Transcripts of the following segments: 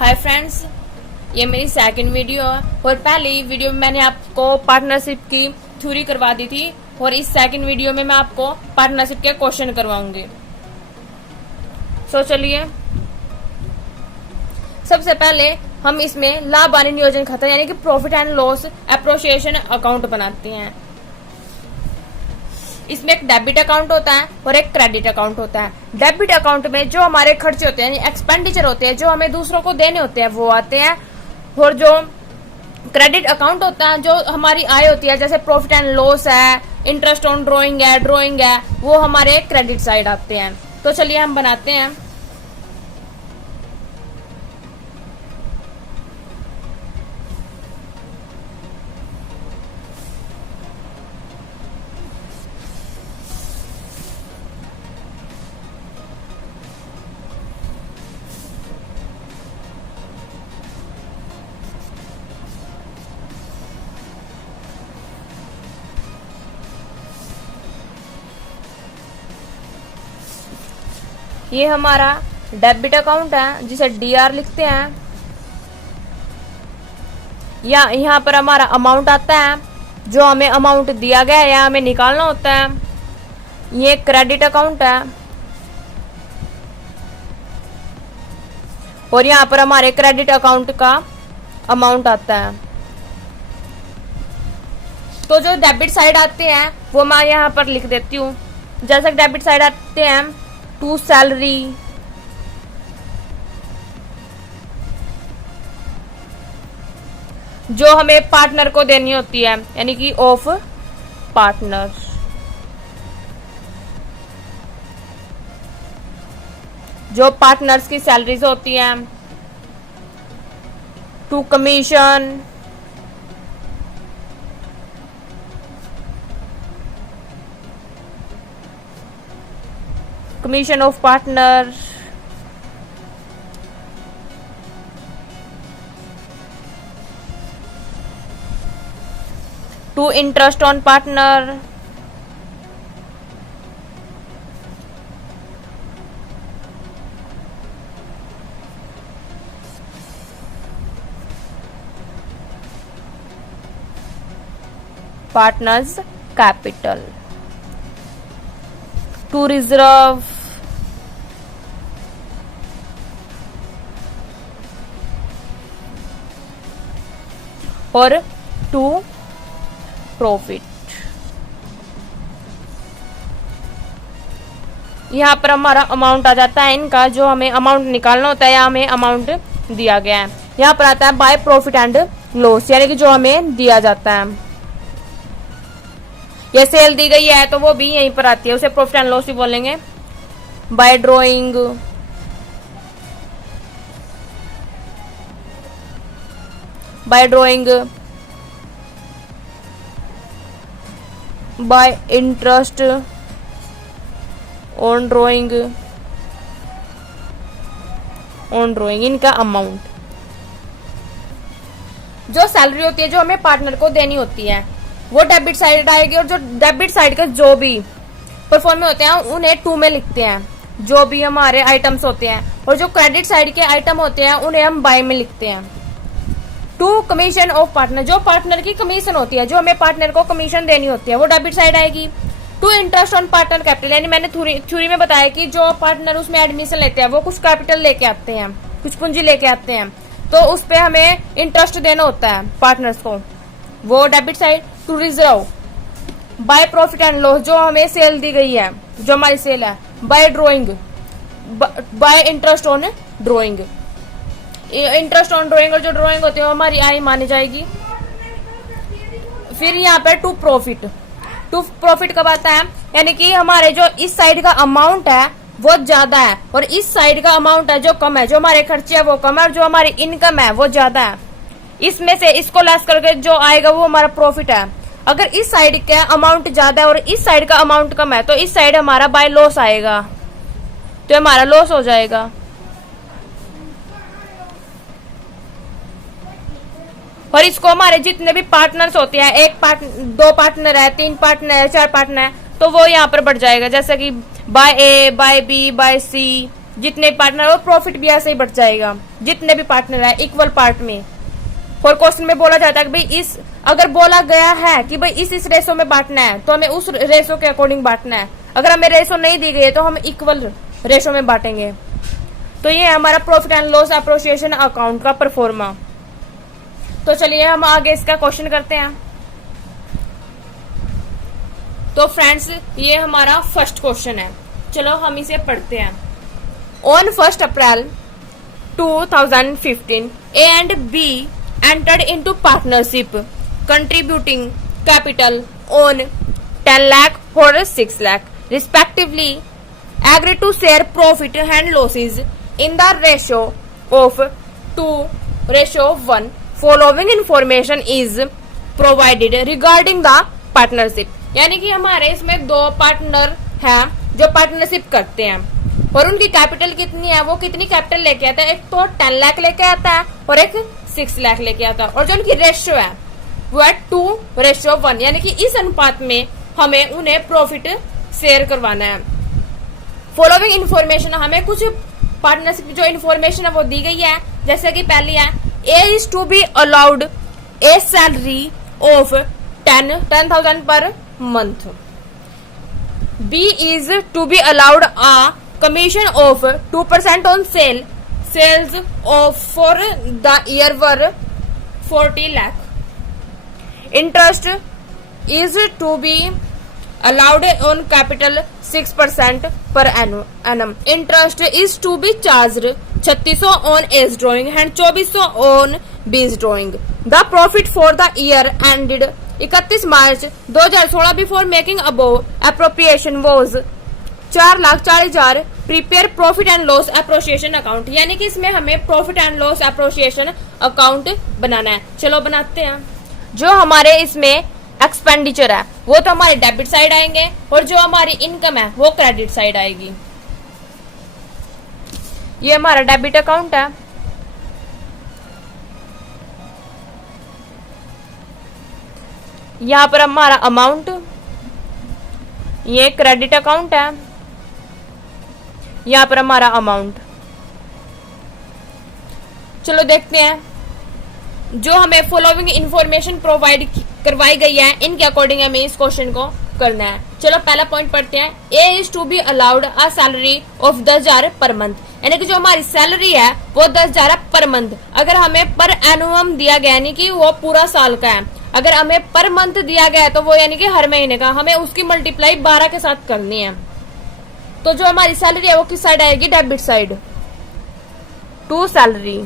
Hi friends, ये मेरी second video है और पहली वीडियो में मैंने आपको पार्टनरशिप की थ्योरी करवा दी थी और इस सेकंड वीडियो में मैं आपको पार्टनरशिप के क्वेश्चन करवाऊंगी। चलिए सबसे पहले हम इसमें लाभ हानि नियोजन खाता यानी कि profit and loss appropriation account बनाते हैं। इसमें एक डेबिट अकाउंट होता है और एक क्रेडिट अकाउंट होता है। डेबिट अकाउंट में जो हमारे खर्चे होते हैं, एक्सपेंडिचर होते हैं, जो हमें दूसरों को देने होते हैं, वो आते हैं। और जो क्रेडिट अकाउंट होता है, जो हमारी आय होती है, जैसे प्रॉफिट एंड लॉस है, इंटरेस्ट ऑन ड्रॉइंग है, वो हमारे क्रेडिट साइड आते हैं। तो चलिए हम बनाते हैं। ये हमारा डेबिट अकाउंट है जिसे डीआर लिखते हैं। या यहाँ पर हमारा अमाउंट आता है, जो हमें अमाउंट दिया गया है या हमें निकालना होता है। ये क्रेडिट अकाउंट है और यहाँ पर हमारे क्रेडिट अकाउंट का अमाउंट आता है। तो जो डेबिट साइड आते हैं वो मैं यहाँ पर लिख देती हूँ। जैसे डेबिट साइड आते हैं टू सैलरी, जो हमें पार्टनर को देनी होती है यानी कि ऑफ पार्टनर। जो पार्टनर्स की सैलरीज होती हैं। To commission, commission of partner, to interest on partner, partner's capital, to reserve, और टू प्रॉफिट। यहाँ पर हमारा अमाउंट आ जाता है इनका, जो हमें अमाउंट निकालना होता है या हमें अमाउंट दिया गया है। यहाँ पर आता है बाय प्रॉफिट एंड लॉस यानी कि जो हमें दिया जाता है। ये सेल दी गई है तो वो भी यहीं पर आती है, उसे प्रॉफिट एंड लॉस भी बोलेंगे। Bye drawing, bye interest on drawing, इनका अमाउंट। जो सैलरी होती है जो हमें पार्टनर को देनी होती है वो डेबिट साइड आएगी, और जो डेबिट साइड के जो भी परफॉर्म होते हैं उन्हें टू में लिखते हैं, जो भी हमारे आइटम्स होते हैं। और जो क्रेडिट साइड के आइटम होते हैं उन्हें हम बाय में लिखते हैं। टू कमीशन ऑफ पार्टनर, जो पार्टनर की कमीशन होती है, जो हमें पार्टनर को कमीशन देनी होती है, वो डेबिट साइड आएगी। To interest on partner capital, यानी मैंने थ्योरी में बताया कि जो पार्टनर उसमें एडमिशन लेते हैं वो कुछ कैपिटल लेके आते हैं, कुछ पूंजी लेके आते हैं, तो उस पे हमें इंटरेस्ट देना होता है पार्टनर्स को, वो debit side. To reserve, by profit and loss, जो हमें सेल दी गई है, जो हमारी सेल है। Bye drawing, bye interest on drawing, interest on drawing और जो ड्रॉइंग होती है वो हमारी आय मानी जाएगी। फिर यहाँ पे टू प्रॉफिट कब आता है, यानी कि हमारे जो इस साइड का अमाउंट है वो ज्यादा है और इस साइड का अमाउंट है जो कम है, जो हमारे खर्चे है वो कम है और जो हमारी इनकम है वो ज्यादा है। इसमें से इसको लेस करके जो आएगा वो हमारा प्रॉफिट है। अगर इस साइड का अमाउंट ज्यादा है और इस साइड का अमाउंट कम है तो इस साइड हमारा बाय लॉस आएगा, तो हमारा लॉस हो जाएगा। और इसको हमारे जितने भी पार्टनर्स होते हैं, दो पार्टनर है, तीन पार्टनर है, चार पार्टनर है, तो वो यहाँ पर बढ़ जाएगा, जैसे कि बाय ए, बाय बी, बाय सी, जितने पार्टनर हो प्रॉफिट भी ऐसे ही बढ़ जाएगा, जितने भी पार्टनर है इक्वल पार्ट में। और क्वेश्चन में बोला जाता है कि भाई इस, अगर बोला गया है कि भाई इस रेशो में बांटना है तो हमें उस रेशो के अकॉर्डिंग बांटना है। अगर हमें रेशो नहीं दी गई है तो हम इक्वल रेशो में बांटेंगे। तो ये हमारा profit and loss appropriation account का परफॉर्मा। तो चलिए हम आगे इसका क्वेश्चन करते हैं। तो फ्रेंड्स ये हमारा फर्स्ट क्वेश्चन है, चलो हम इसे पढ़ते हैं। On 1 April 2015 A and B entered into partnership contributing capital on 10 lakh or 6 lakh respectively, agreed to share profit and losses in the ratio of 2:1. Following information is provided regarding the partnership। यानी कि हमारे इसमें दो partner हैं जो partnership करते हैं और उनकी कैपिटल कितनी है, वो कितनी कैपिटल लेके आता है, एक तो 10 लाख लेके आता है और एक 6 लाख लेके आता है। और जो उनकी रेशियो है वो है 2:1, यानी कि इस अनुपात में हमें उन्हें प्रॉफिट शेयर करवाना है। फॉलोइंग इन्फॉर्मेशन, हमें कुछ पार्टनरशिप जो इन्फॉर्मेशन है वो दी गई है, जैसे कि पहली है A is to be allowed a salary of 10,000 per month. B is to be allowed a commission of 2% on sales of for the year were 40 lakh. Interest is to be allowed on capital 6% per annum. Interest is to be charged 3600 on ACE drawing and 2400 on BINS drawing. The profit for the year ended 31 March 2016 before making above appropriation was 4,40,000। Prepare profit and loss appropriation account, यानी कि इसमें हमें profit and loss appropriation account बनाना है। चलो बनाते हैं। जो हमारे इसमें एक्सपेंडिचर है वो तो हमारे डेबिट साइड आएंगे और जो हमारी इनकम है वो क्रेडिट साइड आएगी। ये हमारा डेबिट अकाउंट है, यहां पर हमारा अमाउंट, ये क्रेडिट अकाउंट है, यहां पर हमारा अमाउंट। चलो देखते हैं जो हमें फॉलोइंग इंफॉर्मेशन प्रोवाइड करवाई गई है इनके अकॉर्डिंग हमें इस क्वेश्चन को करना है। चलो पहला पॉइंट पढ़ते हैं। A is to be allowed a salary of 10,000 per month, यानी कि जो हमारी सैलरी है वो 10,000 पर मंथ। अगर हमें पर एनुअम दिया गया यानी कि वो पूरा साल का है, अगर हमें पर मंथ दिया गया है तो वो यानी कि हर महीने का, हमें उसकी मल्टीप्लाई 12 के साथ करनी है। तो जो हमारी सैलरी है वो किस साइड आएगी, डेबिट साइड, टू सैलरी।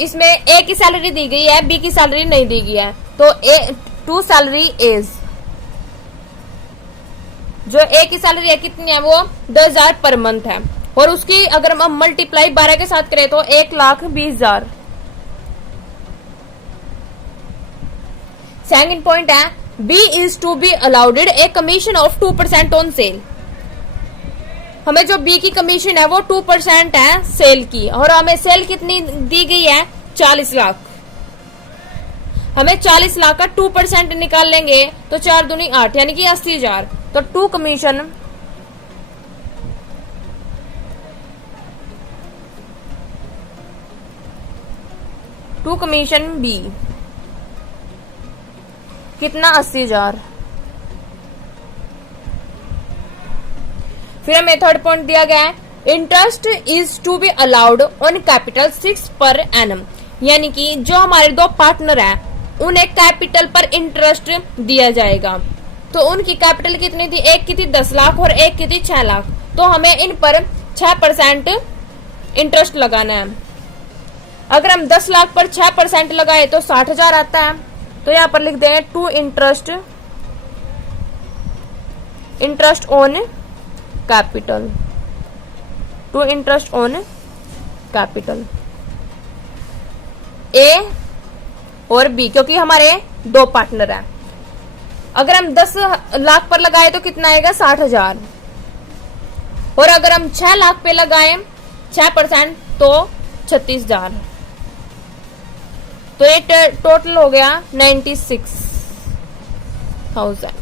इसमें ए की सैलरी दी गई है, बी की सैलरी नहीं दी गई है, तो ए टू सैलरी इज, जो ए की सैलरी है कितनी है वो 10,000 पर मंथ है और उसकी अगर हम मल्टीप्लाई 12 के साथ करें तो 1,20,000। सेकंड पॉइंट है B is to be allowed a commission of 2% on sale. हमें जो बी की कमीशन है वो 2% है सेल की और हमें सेल कितनी दी गई है 40 लाख। हमें 40 लाख का 2% निकाल लेंगे तो 4 दूनी 8 यानी कि 80,000। तो टू कमीशन बी कितना 80,000। फिर हमें थर्ड पॉइंट दिया गया है interest is to be allowed on capital 6 per annum, यानी कि जो हमारे दो पार्टनर है उन्हें कैपिटल पर इंटरेस्ट दिया जाएगा। तो उनकी कैपिटल कितनी थी, एक की थी 10 लाख और एक की थी 6 लाख। तो हमें इन पर 6% इंटरेस्ट लगाना है। अगर हम 10 लाख पर 6% लगाए तो 60,000 आता है। तो यहाँ पर लिख देंगे to interest on capital, to interest on capital A और बी, क्योंकि हमारे दो पार्टनर हैं। अगर हम 10 लाख पर लगाए तो कितना आएगा 60,000 और अगर हम 6 लाख पे लगाए 6% तो 36,000। तो ये टोटल हो गया 96। 1000।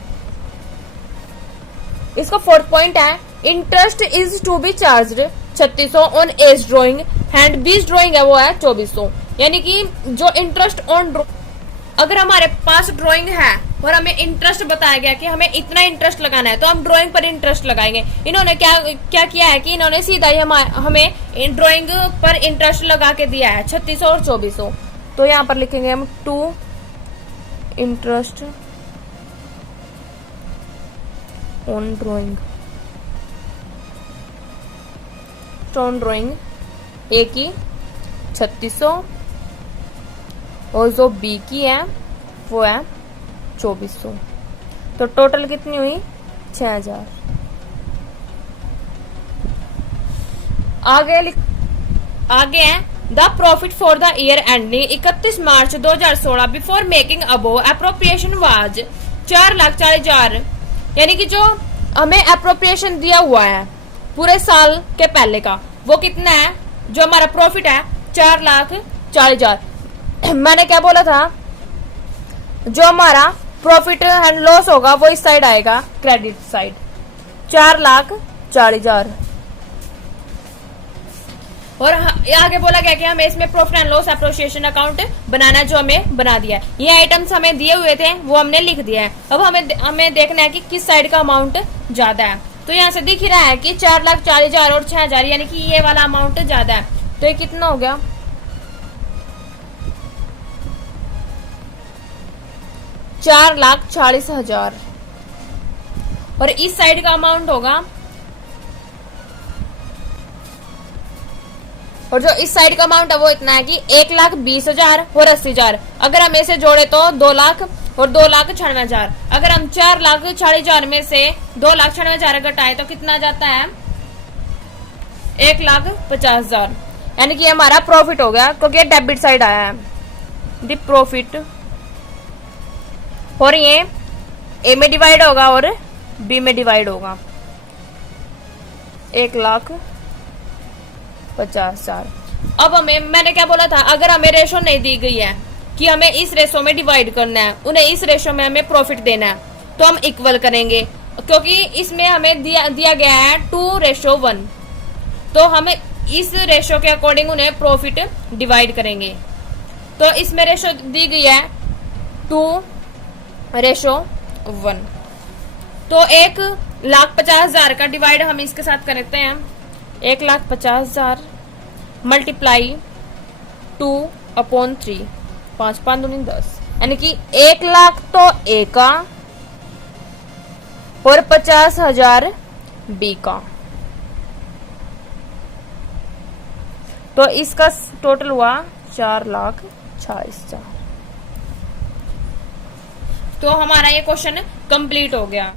इसका फोर्थ पॉइंट है interest is to be charged 3600 on A's drawing and B's drawing है वो है 2400। यानी कि जो इंटरेस्ट ऑन, अगर हमारे पास ड्राइंग है और हमें इंटरेस्ट बताया गया कि हमें इतना इंटरेस्ट लगाना है तो हम ड्राइंग पर इंटरेस्ट लगाएंगे। इन्होंने क्या किया है कि इन्होंने सीधा ही हमें ड्राइंग पर इंटरेस्ट लगा के दिया है 3600 और 2400। तो यहाँ पर लिखेंगे हम to interest on drawing. On drawing A की 3600 और जो बी की है वो है 2400। तो टोटल कितनी हुई 6000। आगे है the profit for the year ending 31 March 2016 before making above appropriation was 4,40,000। यानी कि जो हमें अप्रोप्रिएशन दिया हुआ है पूरे साल के पहले का वो कितना है, जो हमारा प्रॉफिट है 4,40,000। मैंने क्या बोला था, जो हमारा प्रॉफिट एंड लॉस होगा वो इस साइड आएगा क्रेडिट साइड 4,40,000। और आगे बोला गया कि हमें इसमें profit and loss appropriation account बनाना, जो हमें बना दिया है। ये आइटम्स हमें दिए हुए थे वो हमने लिख दिया है। अब हमें देखना है कि किस साइड का अमाउंट ज्यादा है। तो यहाँ से दिख रहा है कि 4,40,000 और 6,000, यानी कि ये वाला अमाउंट ज्यादा है। तो ये कितना हो गया 4,40,000 और इस साइड का अमाउंट होगा, और जो इस साइड का अमाउंट है वो इतना है कि 1,20,000 और 80,000। अगर हम इसे जोड़े तो 2 लाख और 2,96,000। अगर हम 4,40,000 में से 2,96,000 घटाए तो कितना जाता है 1,50,000। यानी कि हमारा प्रॉफिट हो गया, क्योंकि डेबिट साइड आया है द प्रॉफिट। और ये ए में डिवाइड होगा और बी में डिवाइड होगा 1,50,000। अब मैंने क्या बोला था, अगर हमें रेशो नहीं दी गई है कि हमें इस रेशो में डिवाइड करना है, उन्हें इस रेशो में हमें प्रॉफिट देना है, तो हम इक्वल करेंगे, क्योंकि इसमें हमें दिया गया है 2:1। तो हमें इस रेशो के अकॉर्डिंग उन्हें प्रॉफिट डिवाइड करेंगे। तो इसमें रेशो दी गई है 2:1। तो 1,50,000 का डिवाइड हम इसके साथ करते हैं 1,50,000 मल्टीप्लाई 2/3, 5 दूनी 10, यानी कि 1,00,000 तो ए का और 50,000 बी का। तो इसका टोटल हुआ 4,40,000। तो हमारा ये क्वेश्चन कंप्लीट हो गया।